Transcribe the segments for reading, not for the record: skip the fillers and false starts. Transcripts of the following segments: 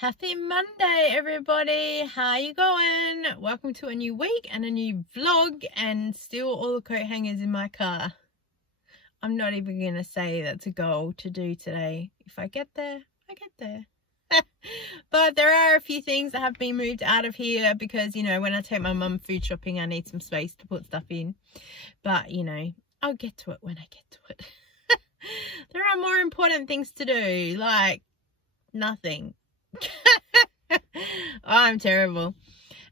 Happy Monday, everybody. How you going? Welcome to a new week and a new vlog, and still all the coat hangers in my car. I'm not even going to say that's a goal to do today. If I get there, I get there. But there are a few things that have been moved out of here because, you know, when I take my mum food shopping, I need some space to put stuff in. But, you know, I'll get to it when I get to it. There are more important things to do, like nothing. I'm terrible.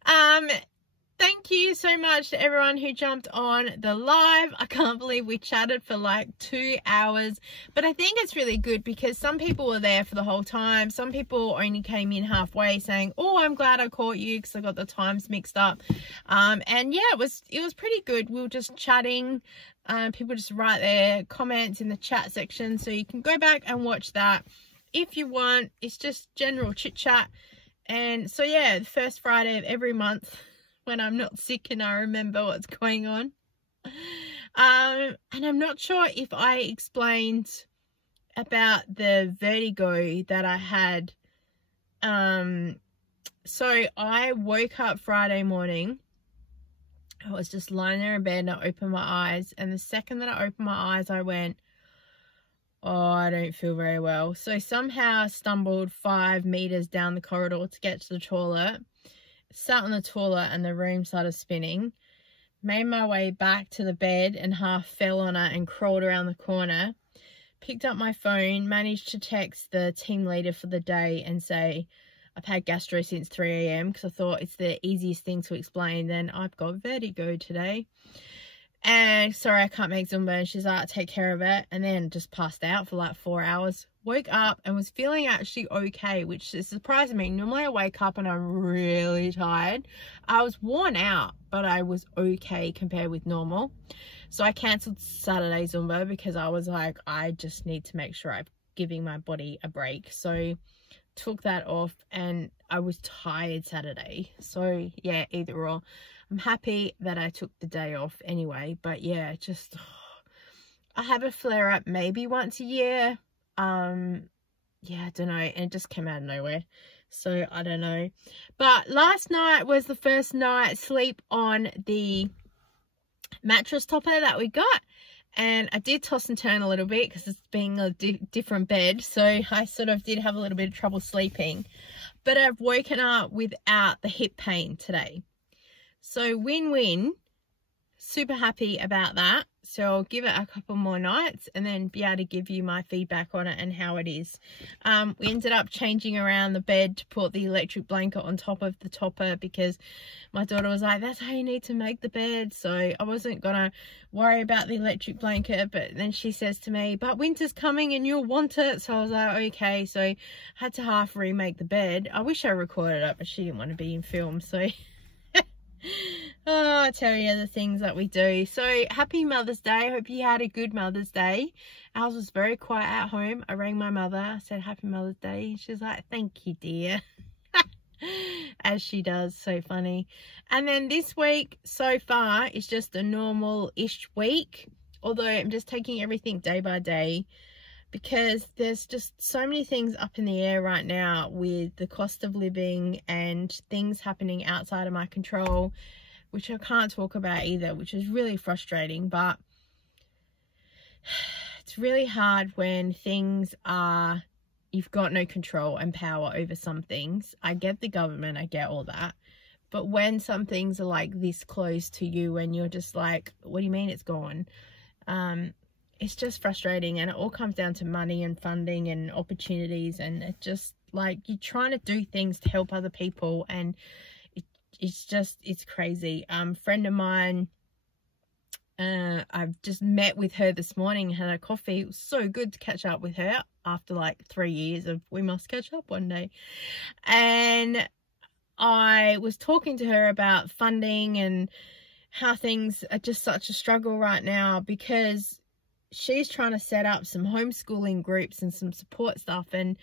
Thank you so much to everyone who jumped on the live. I can't believe we chatted for like 2 hours, but I think it's really good because some people were there for the whole time. Some people only came in halfway saying, oh, I'm glad I caught you because I got the times mixed up. And yeah, it was pretty good. We were just chatting. People just write their comments in the chat section, so you can go back and watch that if you want. It's just general chit chat. And so yeah, the first Friday of every month when I'm not sick and I remember what's going on. And I'm not sure if I explained about the vertigo that I had. So I woke up Friday morning. I was just lying there in bed and I opened my eyes, and the second that I opened my eyes I went, oh, I don't feel very well. So somehow I stumbled 5 meters down the corridor to get to the toilet, sat on the toilet and the room started spinning, made my way back to the bed and half fell on it and crawled around the corner, picked up my phone, managed to text the team leader for the day and say, I've had gastro since 3 a.m. because I thought it's the easiest thing to explain. Then I've got vertigo today. And sorry, I can't make Zumba. And she's like, take care of it. And then just passed out for like 4 hours. Woke up and was feeling actually okay, which is surprising me. Normally I wake up and I'm really tired. I was worn out, but I was okay compared with normal. So I cancelled Saturday Zumba because I was like, I just need to make sure I'm giving my body a break. So took that off and I was tired Saturday. So yeah, either or. I'm happy that I took the day off anyway, but yeah, just I have a flare up maybe once a year. Yeah, I don't know, and it just came out of nowhere, so I don't know. But last night was the first night sleep on the mattress topper that we got, and I did toss and turn a little bit because it's being a different bed, so I sort of did have a little bit of trouble sleeping, but I've woken up without the hip pain today. So win-win, super happy about that. So I'll give it a couple more nights and then be able to give you my feedback on it and how it is. We ended up changing around the bed to put the electric blanket on top of the topper because my daughter was like, that's how you need to make the bed. So I wasn't gonna worry about the electric blanket, but then she says to me, but winter's coming and you'll want it. So I was like, okay. So I had to half remake the bed. I wish I recorded it, but she didn't want to be in film, so oh, I tell you the things that we do. So happy Mother's Day. I hope you had a good Mother's Day. Ours was very quiet at home. I rang my mother. I said happy Mother's Day. She's like, thank you, dear. As she does. So funny. And then this week so far is just a normal-ish week, although I'm just taking everything day by day because there's just so many things up in the air right now with the cost of living and things happening outside of my control, which I can't talk about either, which is really frustrating. But it's really hard when things are, you've got no control and power over some things. I get the government, I get all that. But when some things are like this close to you and you're just like, what do you mean it's gone? It's just frustrating, and it all comes down to money and funding and opportunities, and it just like you're trying to do things to help other people, and it's crazy. Friend of mine, I've just met with her this morning, had a coffee. It was so good to catch up with her after like 3 years of we must catch up one day. And I was talking to her about funding and how things are just such a struggle right now because she's trying to set up some homeschooling groups and some support stuff, and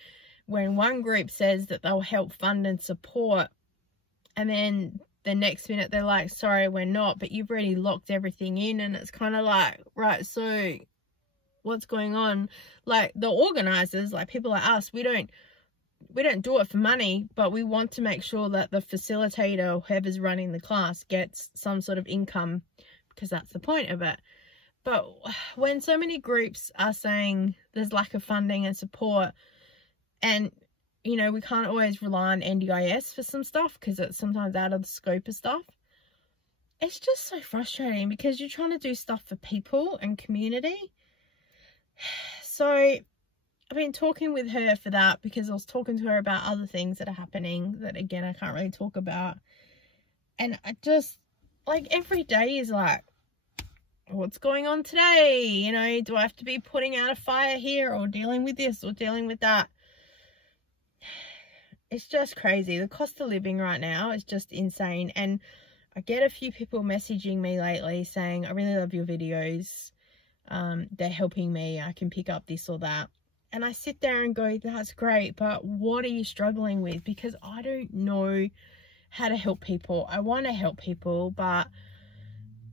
when one group says that they'll help fund and support, and then the next minute they're like, sorry, we're not, but you've already locked everything in, and it's kind of like, right, so what's going on? Like the organizers, like people like us, we don't do it for money, but we want to make sure that the facilitator or whoever's running the class gets some sort of income, because that's the point of it. But when so many groups are saying there's lack of funding and support, and you know, we can't always rely on NDIS for some stuff because it's sometimes out of the scope of stuff, it's just so frustrating, because you're trying to do stuff for people and community. So I've been talking with her for that, because I was talking to her about other things that are happening that, again, I can't really talk about. And I just, like, every day is like, what's going on today? You know, do I have to be putting out a fire here, or dealing with this or dealing with that? It's just crazy. The cost of living right now is just insane. And I get a few people messaging me lately saying, I really love your videos. They're helping me. I can pick up this or that. And I sit there and go, that's great, but what are you struggling with? Because I don't know how to help people. I want to help people, but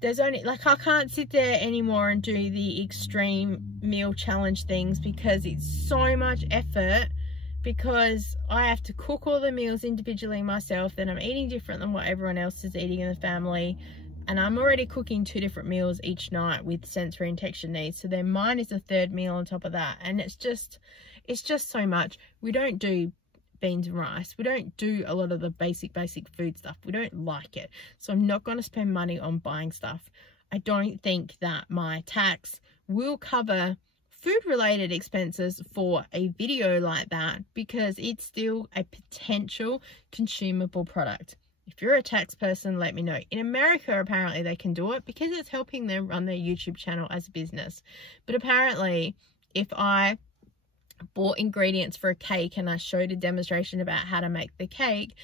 there's only, like, I can't sit there anymore and do the extreme meal challenge things, because it's so much effort, because I have to cook all the meals individually myself, then I'm eating different than what everyone else is eating in the family. And I'm already cooking 2 different meals each night with sensory and texture needs. So then mine is a 3rd meal on top of that. And it's just so much. We don't do beans and rice. We don't do a lot of the basic food stuff. We don't like it. So I'm not going to spend money on buying stuff. I don't think that my tax will cover food related expenses for a video like that, because it's still a potential consumable product. If you're a tax person, let me know. In America, apparently they can do it because it's helping them run their YouTube channel as a business. But apparently, if I bought ingredients for a cake and I showed a demonstration about how to make the cake,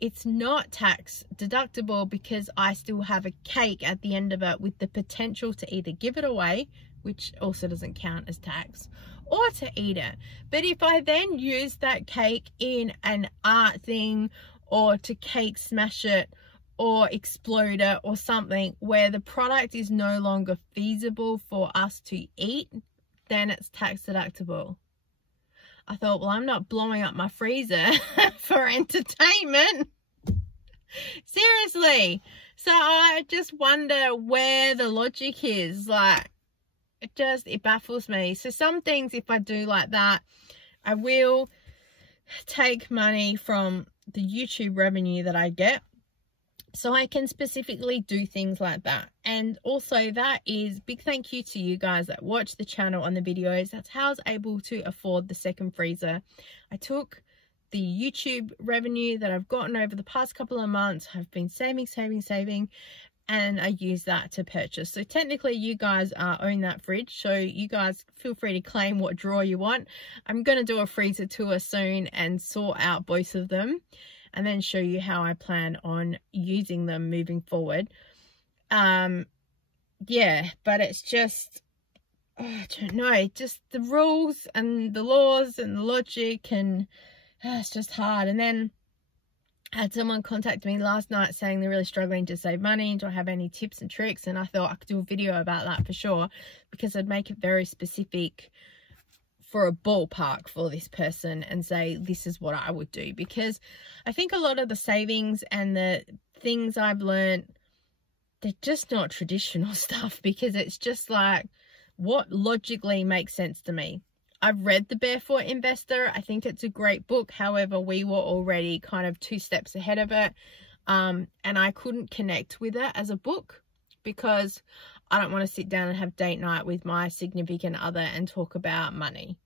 it's not tax deductible, because I still have a cake at the end of it with the potential to either give it away, which also doesn't count as tax, or to eat it. But if I then use that cake in an art thing, or to cake smash it or explode it or something where the product is no longer feasible for us to eat, then it's tax deductible. I thought, well, I'm not blowing up my freezer for entertainment. Seriously. So I just wonder where the logic is. Like, it baffles me. So some things, if I do like that, I will take money from the YouTube revenue that I get, so I can specifically do things like that. And also, that is big thank you to you guys that watch the channel on the videos. That's how I was able to afford the 2nd freezer. I took the YouTube revenue that I've gotten over the past couple of months. I've been saving, and I use that to purchase. So technically you guys own that fridge, so you guys feel free to claim what drawer you want. I'm going to do a freezer tour soon and sort out both of them, and then show you how I plan on using them moving forward. Yeah, but it's just, I don't know, just the rules and the laws and the logic, and it's just hard. And then I had someone contact me last night saying they're really struggling to save money. Do I have any tips and tricks? And I thought I could do a video about that for sure, because I'd make it very specific for a ballpark for this person and say, this is what I would do. Because I think a lot of the savings and the things I've learned, they're just not traditional stuff, because it's just like what logically makes sense to me. I've read The Barefoot Investor. I think it's a great book. However, we were already kind of 2 steps ahead of it. And I couldn't connect with it as a book, because I don't want to sit down and have date night with my significant other and talk about money.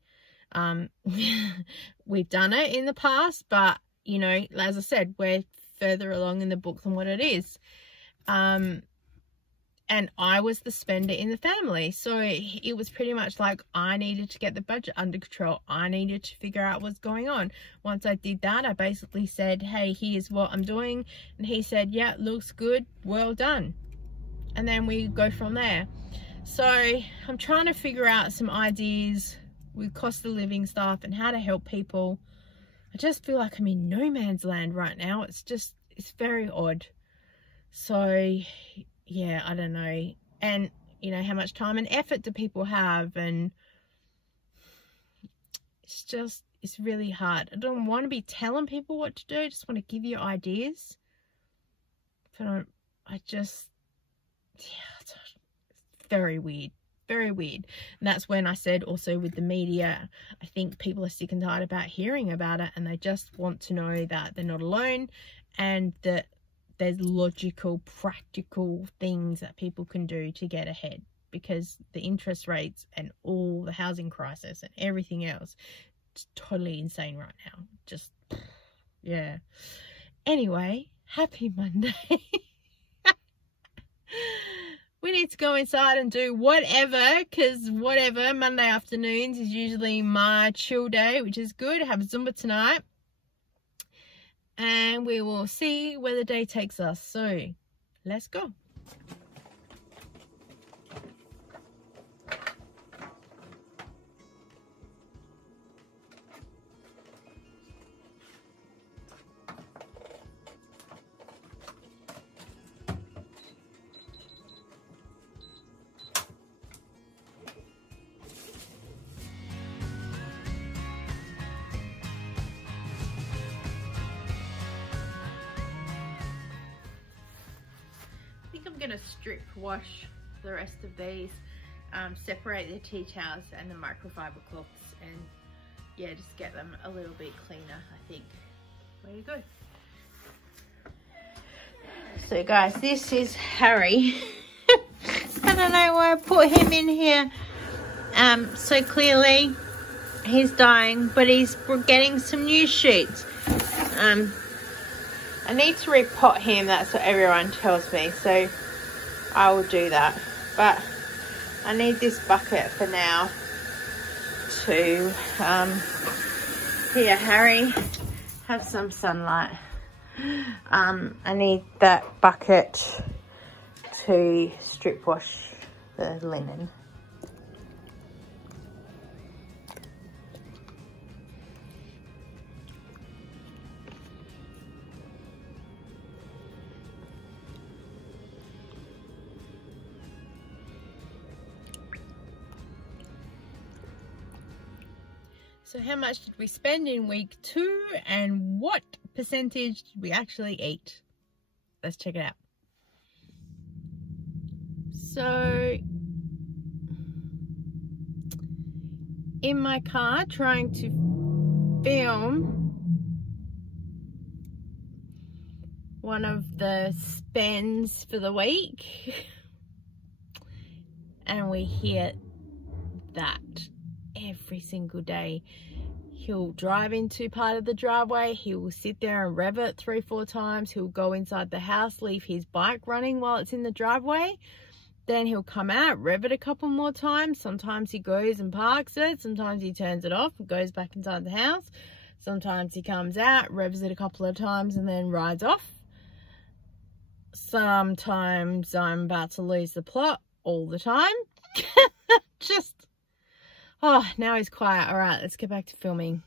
We've done it in the past, but, you know, as I said, we're further along in the book than what it is. And I was the spender in the family. So it was pretty much like I needed to get the budget under control. I needed to figure out what's going on. Once I did that, I basically said, hey, here's what I'm doing. And he said, yeah, looks good. Well done. And then we go from there. So I'm trying to figure out some ideas with cost of living stuff and how to help people. I just feel like I'm in no man's land right now. It's very odd. So yeah, I don't know. And you know, how much time and effort do people have? And it's really hard. I don't want to be telling people what to do. I just want to give you ideas. But I just, yeah, it's very weird. Very weird. And that's when I said also with the media, I think people are sick and tired about hearing about it, and they just want to know that they're not alone and that there's logical, practical things that people can do to get ahead, because the interest rates and all the housing crisis and everything else, it's totally insane right now. Just, yeah. Anyway, happy Monday. We need to go inside and do whatever, because whatever, Monday afternoons is usually my chill day, which is good. I have Zumba tonight. And we will see where the day takes us. So, let's go. I'm gonna strip wash the rest of these, separate the tea towels and the microfiber cloths, and yeah, just get them a little bit cleaner, I think. Way to go. So guys, this is Harry. I don't know why I put him in here. So clearly he's dying, but he's getting some new shoots. I need to repot him, that's what everyone tells me, so I will do that. But I need this bucket for now to, here Harry, have some sunlight. I need that bucket to strip wash the linen. So how much did we spend in week 2 and what percentage did we actually eat? Let's check it out. So in my car trying to film one of the spends for the week, and we hit that every single day. He'll drive into part of the driveway, he will sit there and rev it 3-4 times, he'll go inside the house, leave his bike running while it's in the driveway, then he'll come out, rev it a couple more times. Sometimes he goes and parks it, sometimes he turns it off and goes back inside the house, sometimes he comes out, revs it a couple of times and then rides off. Sometimes I'm about to lose the plot, all the time. Just, oh, now he's quiet. All right, let's get back to filming.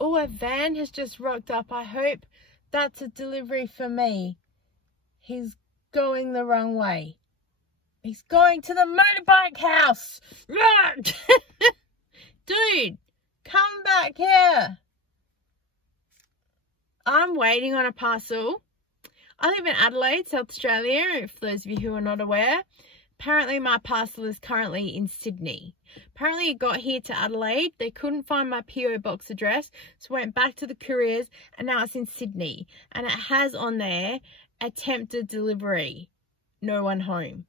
Oh, a van has just rocked up. I hope that's a delivery for me. He's going the wrong way. He's going to the motorbike house. Dude, come back here. I'm waiting on a parcel. I live in Adelaide, South Australia, for those of you who are not aware. Apparently my parcel is currently in Sydney. Apparently it got here to Adelaide. They couldn't find my PO box address, so went back to the couriers, and now it's in Sydney. And it has on there, attempted delivery, no one home.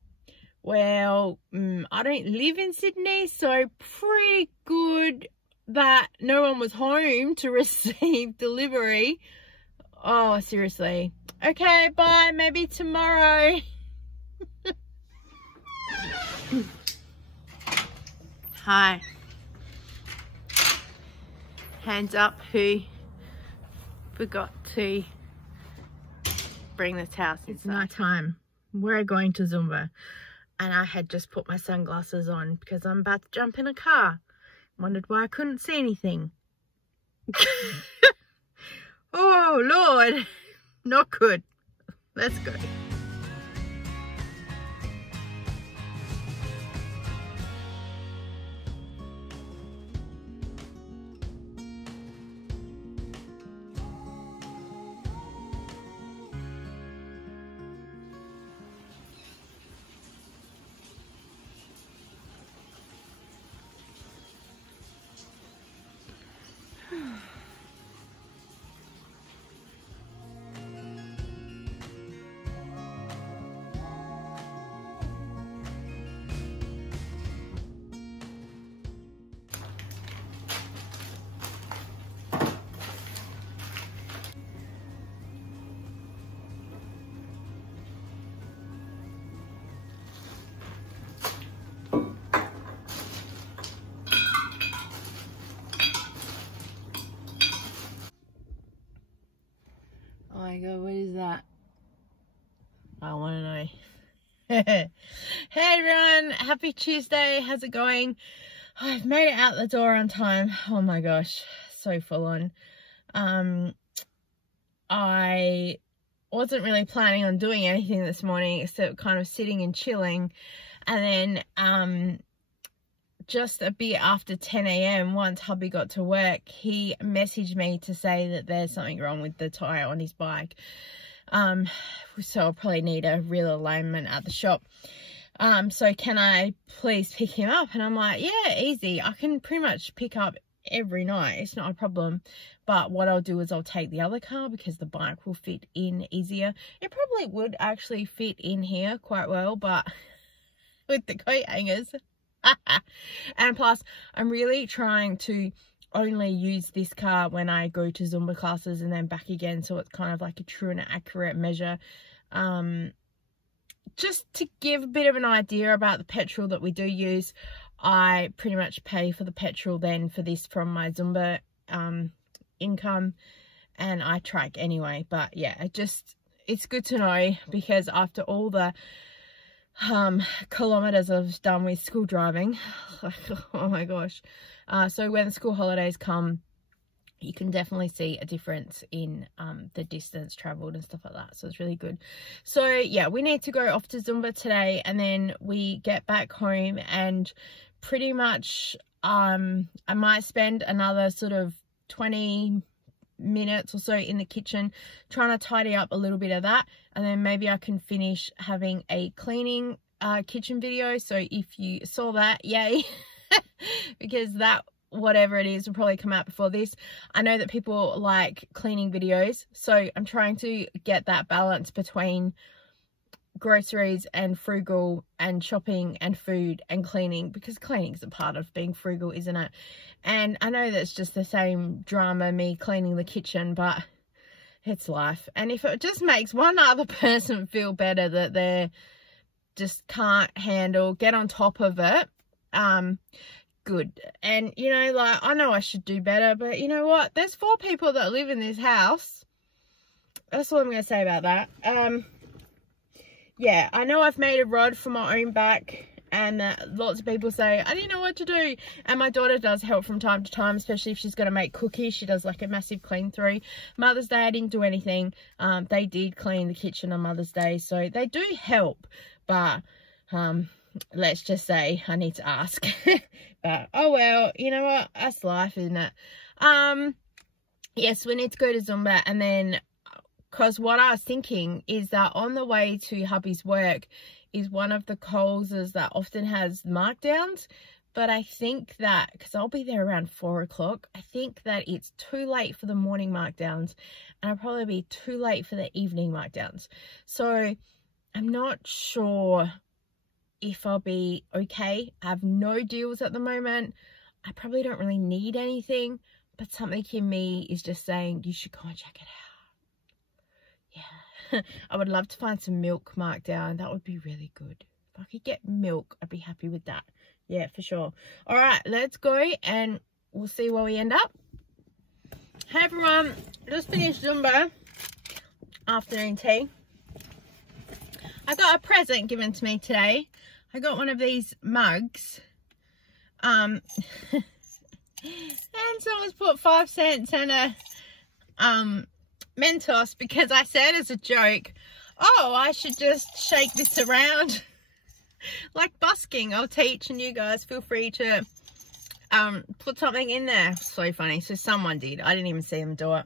Well, I don't live in Sydney, so pretty good that no one was home to receive delivery. Oh, seriously. Okay, bye, maybe tomorrow. Hi. Hands up who forgot to bring the towels inside. It's night time. We're going to Zumba. And I had just put my sunglasses on because I'm about to jump in a car. Wondered why I couldn't see anything. Oh, Lord. Not good. Let's go. Oh my god, what is that? I want to know. Hey everyone, happy Tuesday. How's it going? I've made it out the door on time. Oh my gosh, so full on. I wasn't really planning on doing anything this morning except kind of sitting and chilling. And then just a bit after 10 a.m, once hubby got to work, he messaged me to say that there's something wrong with the tyre on his bike. So I'll probably need a real alignment at the shop. So can I please pick him up? And I'm like, yeah, easy. I can pretty much pick up every night. It's not a problem. But what I'll do is I'll take the other car because the bike will fit in easier. It probably would actually fit in here quite well, but with the coat hangers. And plus, I'm really trying to only use this car when I go to Zumba classes and then back again, so it's kind of like a true and accurate measure. Just to give a bit of an idea about the petrol that we do use, I pretty much pay for the petrol then for this from my Zumba income, and I track anyway. But yeah, it's good to know, because after all the kilometers I've done with school driving, oh my gosh. So when the school holidays come, you can definitely see a difference in the distance traveled and stuff like that. So it's really good. So yeah, we need to go off to Zumba today, and then we get back home, and pretty much I might spend another sort of 20 minutes or so in the kitchen trying to tidy up a little bit of that, and then maybe I can finish having a cleaning kitchen video. So if you saw that, yay. Because that, whatever it is, will probably come out before this. I know that people like cleaning videos, so I'm trying to get that balance between groceries and frugal and shopping and food and cleaning, because cleaning is a part of being frugal, isn't it? And I know that's just the same drama, me cleaning the kitchen, but it's life. And if it just makes one other person feel better that they just can't handle, get on top of it, good. And you know, like, I know I should do better, but you know what, there's 4 people that live in this house. That's all I'm going to say about that. Yeah, I know I've made a rod for my own back, and lots of people say I didn't know what to do, and my daughter does help from time to time, especially if she's going to make cookies. She does like a massive clean through. Mother's Day I didn't do anything. They did clean the kitchen on Mother's Day, so they do help, but let's just say I need to ask. But oh well, you know what, that's life, isn't it? Yes, we need to go to Zumba, and then because what I was thinking is that on the way to hubby's work is one of the Coleses that often has markdowns, but I think that because I'll be there around 4 o'clock, I think that it's too late for the morning markdowns, and I'll probably be too late for the evening markdowns. So I'm not sure if I'll be okay. I have no deals at the moment. I probably don't really need anything, but something in me is just saying you should go and check it out. Yeah. I would love to find some milk markdown. That would be really good. If I could get milk, I'd be happy with that. Yeah, for sure. All right, let's go and we'll see where we end up. Hey everyone, just finished Zumba afternoon tea. I got a present given to me today. I got one of these mugs. And someone's put 5 cents and a Mentos, because I said as a joke, oh, I should just shake this around like busking. I'll teach, and you guys feel free to put something in there. So funny. So someone did. I didn't even see them do it.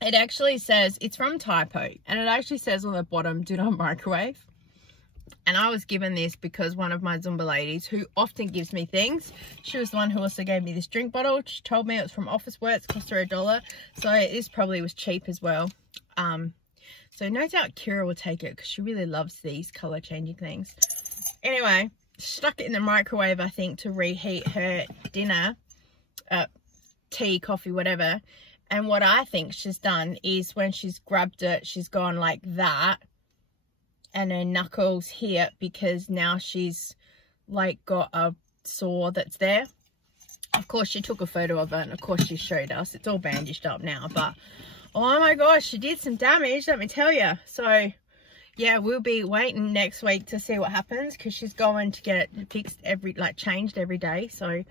It actually says, it's from Typo, and it actually says on the bottom, do not microwave. And I was given this because one of my Zumba ladies, who often gives me things, she was the one who also gave me this drink bottle. She told me it was from Officeworks, it cost her $1. So this probably was cheap as well. So no doubt Kira will take it because she really loves these colour changing things. Anyway, stuck it in the microwave, I think, to reheat her dinner, tea, coffee, whatever. And what I think she's done is when she's grabbed it, she's gone like that. And her knuckles here, because now she's like got a sore that's there. Of course, she took a photo of it, and of course she showed us. It's all bandaged up now, but oh my gosh, she did some damage, let me tell you. So yeah, we'll be waiting next week to see what happens, because she's going to get it fixed changed every day. So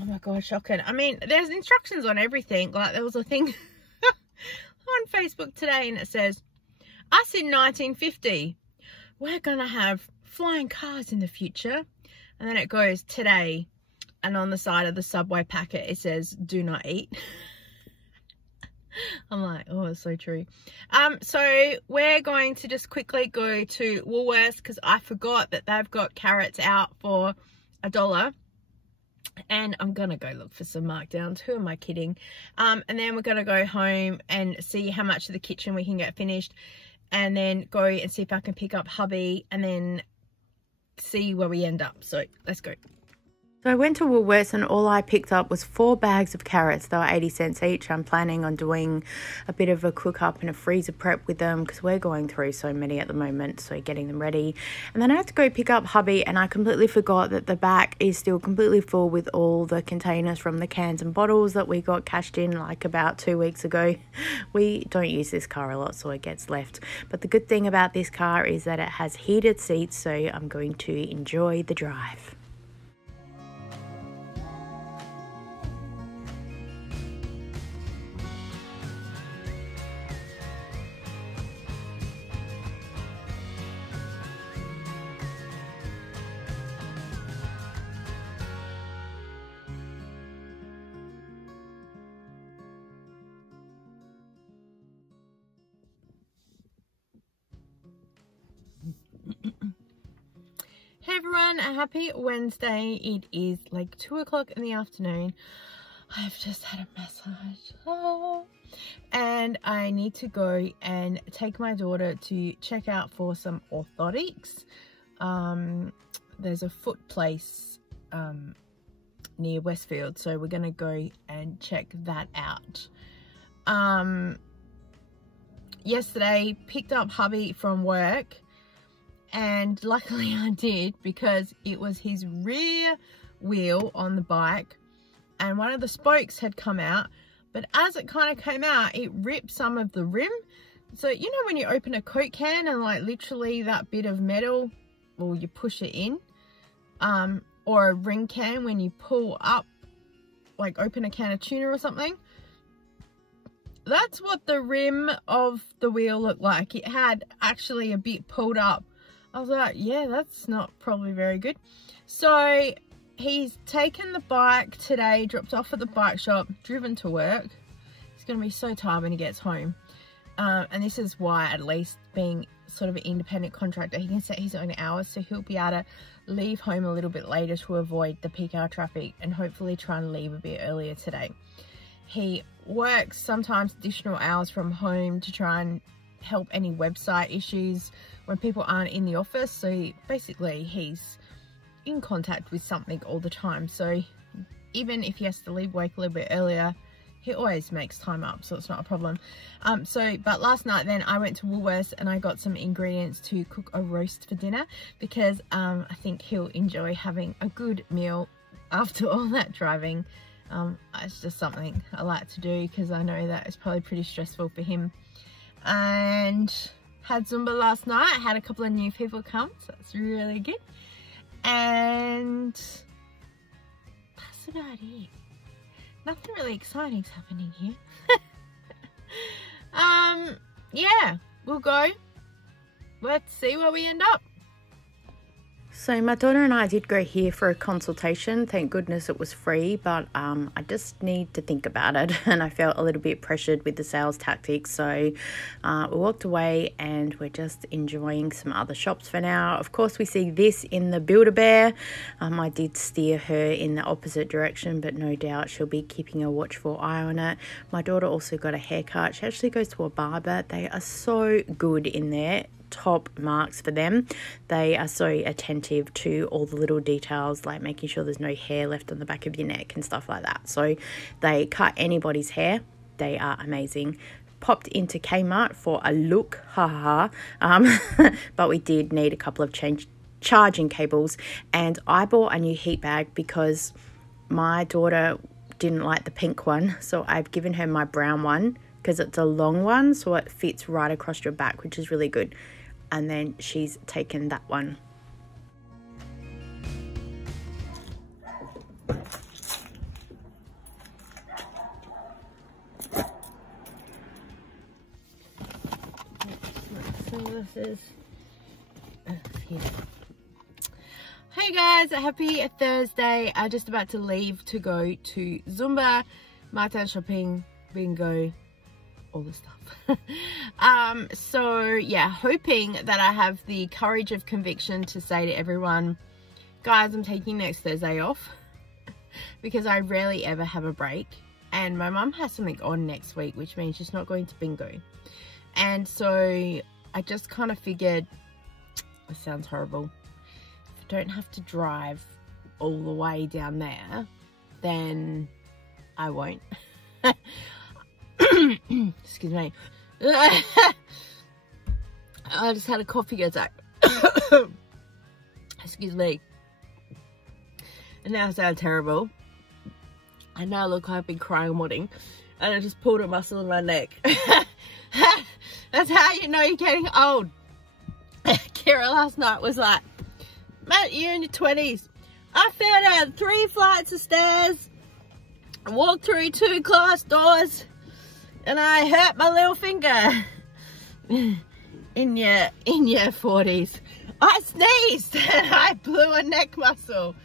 oh my god, shocking. I mean, there's instructions on everything. Like, there was a thing on Facebook today, and it says, us in 1950, we're gonna have flying cars in the future. And then it goes, today, and on the side of the Subway packet it says, do not eat. I'm like, oh, it's so true. So we're going to just quickly go to Woolworths, because I forgot that they've got carrots out for $1. And I'm gonna go look for some markdowns. Who am I kidding? And then we're gonna go home and see how much of the kitchen we can get finished, and then go and see if I can pick up hubby, and then see where we end up. So let's go. So I went to Woolworths, and all I picked up was 4 bags of carrots. They were 80 cents each. I'm planning on doing a bit of a cook up and a freezer prep with them, because we're going through so many at the moment, so getting them ready. And then I had to go pick up hubby, and I completely forgot that the back is still completely full with all the containers from the cans and bottles that we got cashed in like about 2 weeks ago. We don't use this car a lot, so it gets left. But the good thing about this car is that it has heated seats, so I'm going to enjoy the drive. Hey everyone, a happy Wednesday. It is like 2 o'clock in the afternoon. I've just had a massage. And I need to go and take my daughter to check out for some orthotics. There's a foot place near Westfield, so we're gonna go and check that out. Yesterday picked up hubby from work, and luckily I did, because it was his rear wheel on the bike and one of the spokes had come out, but as it kind of came out, it ripped some of the rim. So you know when you open a Coke can and like literally that bit of metal, or you push it in, or a ring can when you pull up, like open a can of tuna or something. That's what the rim of the wheel looked like. It had actually a bit pulled up. I was like, yeah, that's not probably very good. So he's taken the bike today, dropped off at the bike shop, driven to work. He's going to be so tired when he gets home. And this is why, at least being sort of an independent contractor, he can set his own hours, so he'll be able to leave home a little bit later to avoid the peak hour traffic, and hopefully try and leave a bit earlier today. He works sometimes additional hours from home to try and help any website issues when people aren't in the office. So basically he's in contact with something all the time, so even if he has to leave work a little bit earlier, he always makes time up, so it's not a problem. But last night then I went to Woolworths and I got some ingredients to cook a roast for dinner, because I think he'll enjoy having a good meal after all that driving. It's just something I like to do, because I know that it's probably pretty stressful for him. And had Zumba last night. I had a couple of new people come, so that's really good. And that's about it. Nothing really exciting is happening here. Yeah, we'll go. Let's see where we end up. So my daughter and I did go here for a consultation. Thank goodness it was free, but I just need to think about it, and I felt a little bit pressured with the sales tactics. So we walked away and we're just enjoying some other shops for now. Of course, we see this in the Build-A-Bear. I did steer her in the opposite direction, but no doubt she'll be keeping a watchful eye on it. My daughter also got a haircut. She actually goes to a barber. They are so good in there. Top marks for them. They are so attentive to all the little details, like making sure there's no hair left on the back of your neck and stuff like that. So they cut anybody's hair. They are amazing. Popped into Kmart for a look, but we did need a couple of charging cables, and I bought a new heat bag because my daughter didn't like the pink one, so I've given her my brown one because it's a long one, so it fits right across your back, which is really good. And then she's taken that one. So this is here. Hey guys, happy Thursday. I'm just about to leave to go to Zumba, Martin shopping, bingo, all the stuff. So yeah, hoping that I have the courage of conviction to say to everyone, guys, I'm taking next Thursday off because I rarely ever have a break, and my mum has something on next week, which means she's not going to bingo. And so I just kind of figured, it sounds horrible, if I don't have to drive all the way down there, then I won't. Excuse me. I just had a coffee attack. Excuse me. And now I sound terrible. I now look like I've been crying all morning, and I just pulled a muscle in my neck. That's how you know you're getting old. Kira last night was like, Matt, you're in your 20s. I fell down 3 flights of stairs, walked through 2 class doors, and I hurt my little finger. In your 40s. I sneezed and I blew a neck muscle.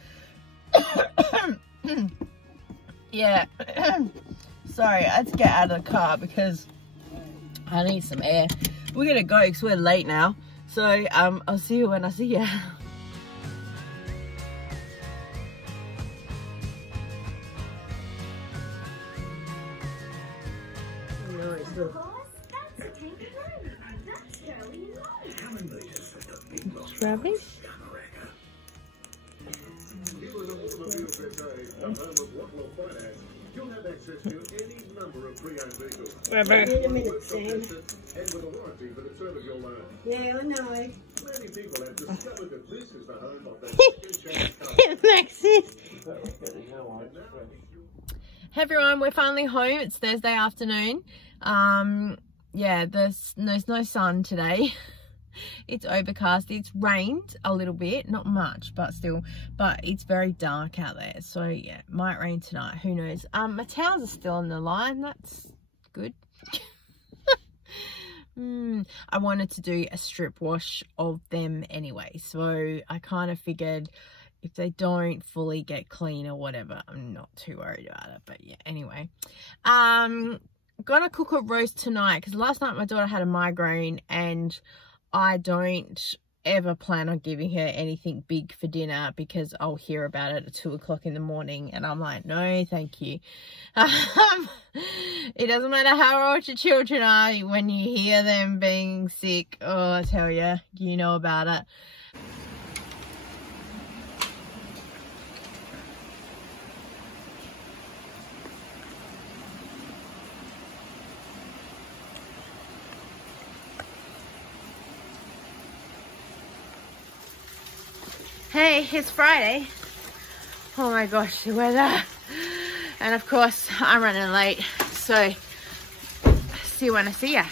Yeah. Sorry, I had to get out of the car because I need some air. We're gonna go because we're late now. So I'll see you when I see you. Strawberries? Rubber. In a minute, Sam. Yeah, I know. Alexis. Hey everyone, we're finally home. It's Thursday afternoon. Yeah, there's no sun today. It's overcast. It's rained a little bit, not much, but still, but it's very dark out there, so yeah, might rain tonight, who knows. My towels are still on the line. That's good. I wanted to do a strip wash of them anyway, so I kind of figured if they don't fully get clean or whatever, I'm not too worried about it. But yeah, anyway, gonna cook a roast tonight because last night my daughter had a migraine, and I don't ever plan on giving her anything big for dinner because I'll hear about it at 2 o'clock in the morning, and I'm like, no thank you. It doesn't matter how old your children are, when you hear them being sick, oh I tell you, you know about it. Hey, it's Friday. Oh my gosh, the weather. And of course, I'm running late. So, see you when I see ya.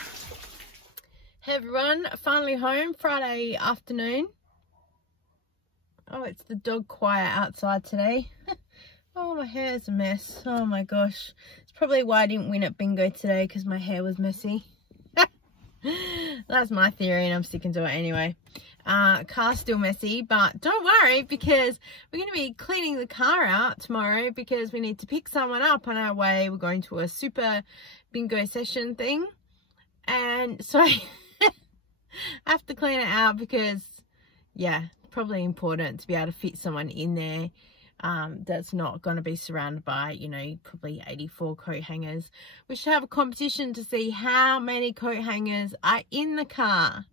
Hey everyone, finally home, Friday afternoon. Oh, it's the dog quiet outside today. Oh, my hair's a mess. Oh my gosh. It's probably why I didn't win at bingo today, because my hair was messy. That's my theory and I'm sticking to it anyway. Car's still messy, but don't worry, because we're going to be cleaning the car out tomorrow because we need to pick someone up on our way. We're going to a super bingo session thing, and so I have to clean it out because, yeah, probably important to be able to fit someone in there that's not going to be surrounded by, you know, probably 84 coat hangers. We should have a competition to see how many coat hangers are in the car.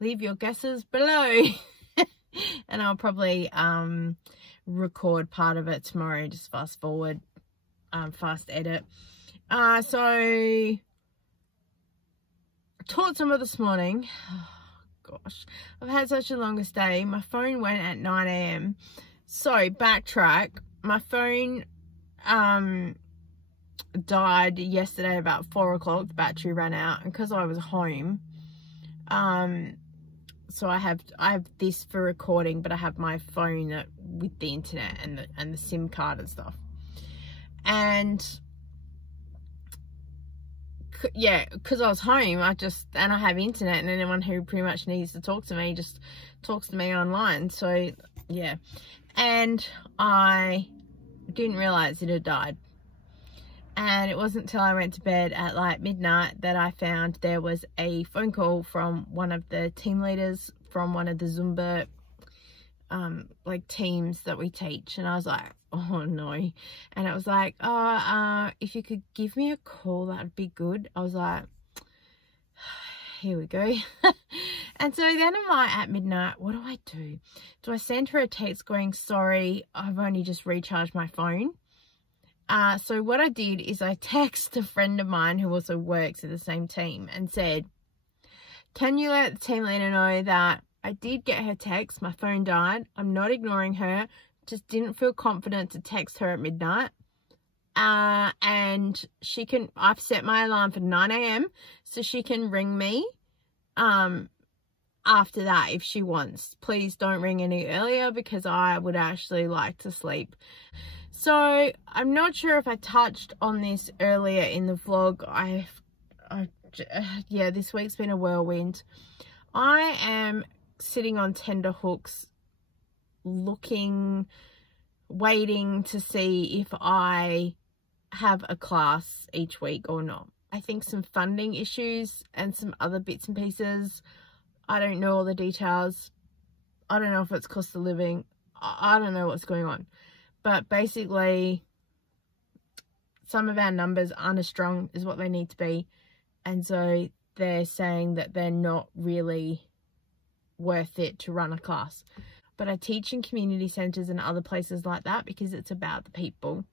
Leave your guesses below. And I'll probably record part of it tomorrow, just fast forward, fast edit. So I taught some of this morning. Oh, gosh, I've had such a longest day. My phone went at 9 AM. So backtrack, my phone died yesterday about 4 o'clock. The battery ran out, and because I was home, so I have this for recording, but I have my phone with the internet and the SIM card and stuff. And yeah, because I was home, and I have internet, and anyone who pretty much needs to talk to me just talks to me online. So yeah, and I didn't realize it had died. And it wasn't until I went to bed at like midnight that I found there was a phone call from one of the team leaders from one of the Zumba like teams that we teach. And I was like, oh no. And it was like, oh, if you could give me a call, that'd be good. I was like, here we go. And so then I'm like, at midnight, what do I do? Do I send her a text going, sorry, I've only just recharged my phone? So what I did is I texted a friend of mine who also works at the same team and said, can you let the team leader know that I did get her text, my phone died, I'm not ignoring her, just didn't feel confident to text her at midnight. And she can, I've set my alarm for 9 AM so she can ring me after that if she wants. Please don't ring any earlier because I would actually like to sleep. So I'm not sure if I touched on this earlier in the vlog. Yeah, this week's been a whirlwind. I am sitting on tender hooks waiting to see if I have a class each week or not. I think some funding issues and some other bits and pieces. I don't know all the details. I don't know if it's cost of living. I don't know what's going on. But basically, some of our numbers aren't as strong as what they need to be. And so they're saying that they're not really worth it to run a class. But I teach in community centres and other places like that because it's about the people.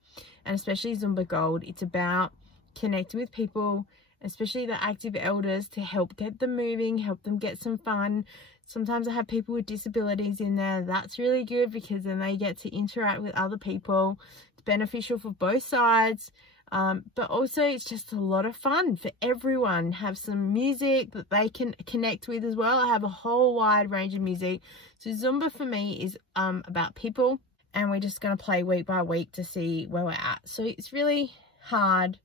And especially Zumba Gold, it's about connecting with people, especially the active elders, to help get them moving, help them get some fun. Sometimes I have people with disabilities in there. That's really good because then they get to interact with other people. It's beneficial for both sides. But also it's just a lot of fun for everyone. Have some music that they can connect with as well. I have a whole wide range of music. So Zumba for me is about people, and we're just going to play week by week to see where we're at. So it's really hard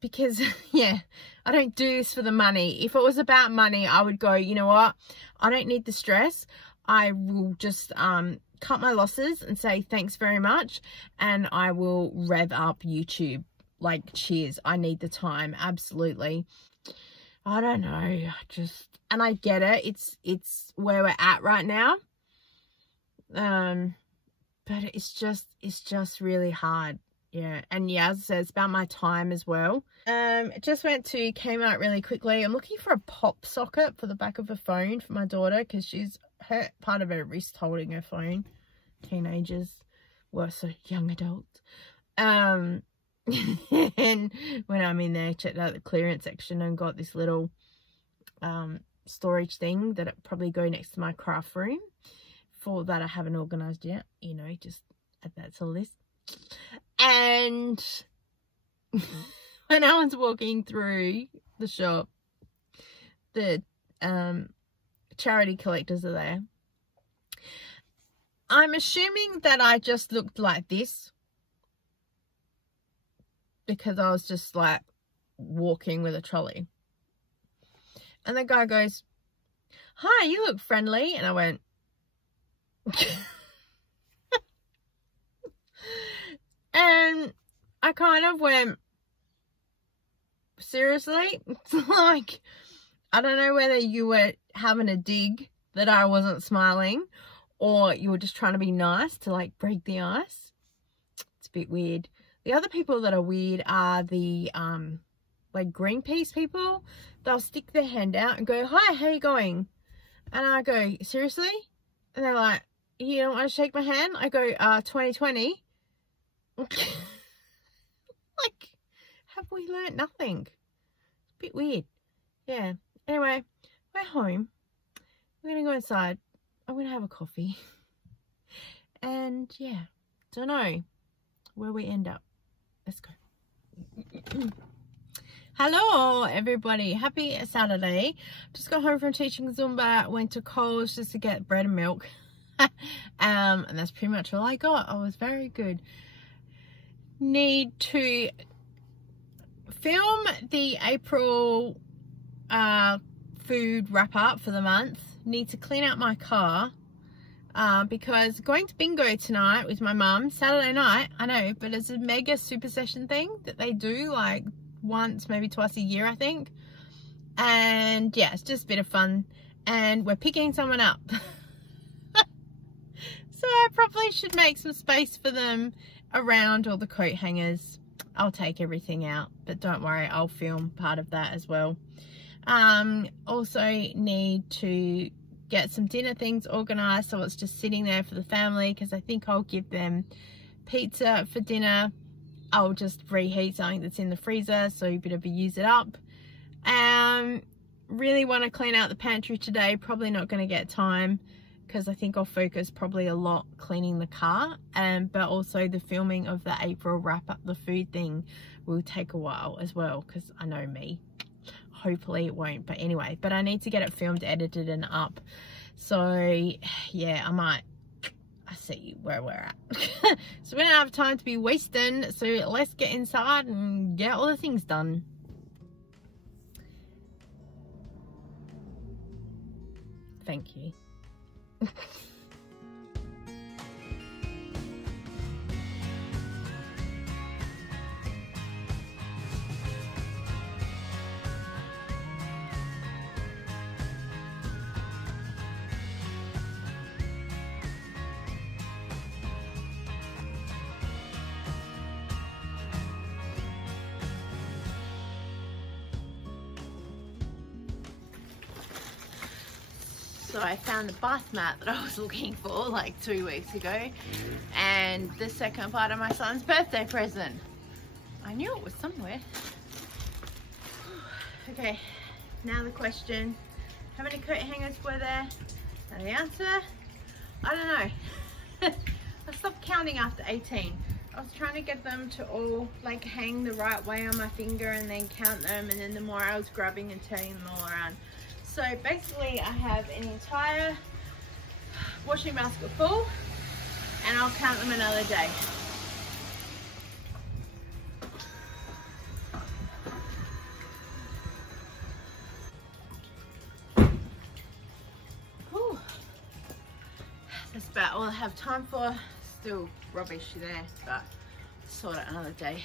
because yeah, I don't do this for the money. If it was about money, I would go, you know what, I don't need the stress. I will just cut my losses and say thanks very much, and I will rev up YouTube. Like, cheers, I need the time. Absolutely. I don't know, and I get it, it's where we're at right now, but it's just really hard. Yeah, and yeah, as I said, it's about my time as well. Just went to Kmart really quickly. I'm looking for a pop socket for the back of a phone for my daughter because she's hurt part of her wrist holding her phone. Teenagers, worse, young adults. And when I'm in there, checked out the clearance section and got this little storage thing that it probably go next to my craft room. For that, I haven't organised yet. You know, just add that to the list. And when I was walking through the shop, the charity collectors are there. I'm assuming that I just looked like this because I was just like walking with a trolley. And the guy goes, "Hi, you look friendly." And I went, and I kind of went, seriously? Like, I don't know whether you were having a dig that I wasn't smiling, or you were just trying to be nice to like break the ice. It's a bit weird. The other people that are weird are the like Greenpeace people. They'll stick their hand out and go, "Hi, how you going?" And I go, "Seriously?" And they're like, "You don't want to shake my hand?" I go, 2020. Like, have we learnt nothing? It's a bit weird. Yeah. Anyway, we're home. We're going to go inside. I'm going to have a coffee. And yeah, don't know where we end up. Let's go. Hello everybody, happy Saturday. Just got home from teaching Zumba, went to Coles just to get bread and milk. And that's pretty much all I got. I was very good. Need to film the April food wrap up for the month. Need to clean out my car because going to bingo tonight with my mum, Saturday night, I know, but it's a mega super session thing that they do like once, maybe twice a year, I think. And yeah, it's just a bit of fun, and we're picking someone up. So I probably should make some space for them around all the coat hangers. I'll take everything out, but don't worry, I'll film part of that as well. Also need to get some dinner things organized, so it's just sitting there for the family, because I think I'll give them pizza for dinner. I'll just reheat something that's in the freezer, so you better use it up. Really want to clean out the pantry today. Probably not going to get time, because I think I'll focus probably a lot cleaning the car, but also the filming of the April wrap up the food thing will take a while as well, because I know me, hopefully it won't, but anyway, but I need to get it filmed, edited and up. So yeah, I see where we're at. So we don't have time to be wasting, so let's get inside and get all the things done. Thank you. So I found the bath mat that I was looking for like 2 weeks ago, and the second part of my son's birthday present. I knew it was somewhere. Okay, now the question, how many coat hangers were there? And the answer, I don't know. I stopped counting after 18. I was trying to get them to all like hang the right way on my finger and then count them, and then the more I was grabbing and turning them all around. So basically I have an entire washing basket full, and I'll count them another day. Whew. That's about all I have time for. Still rubbish there, but sort it another day.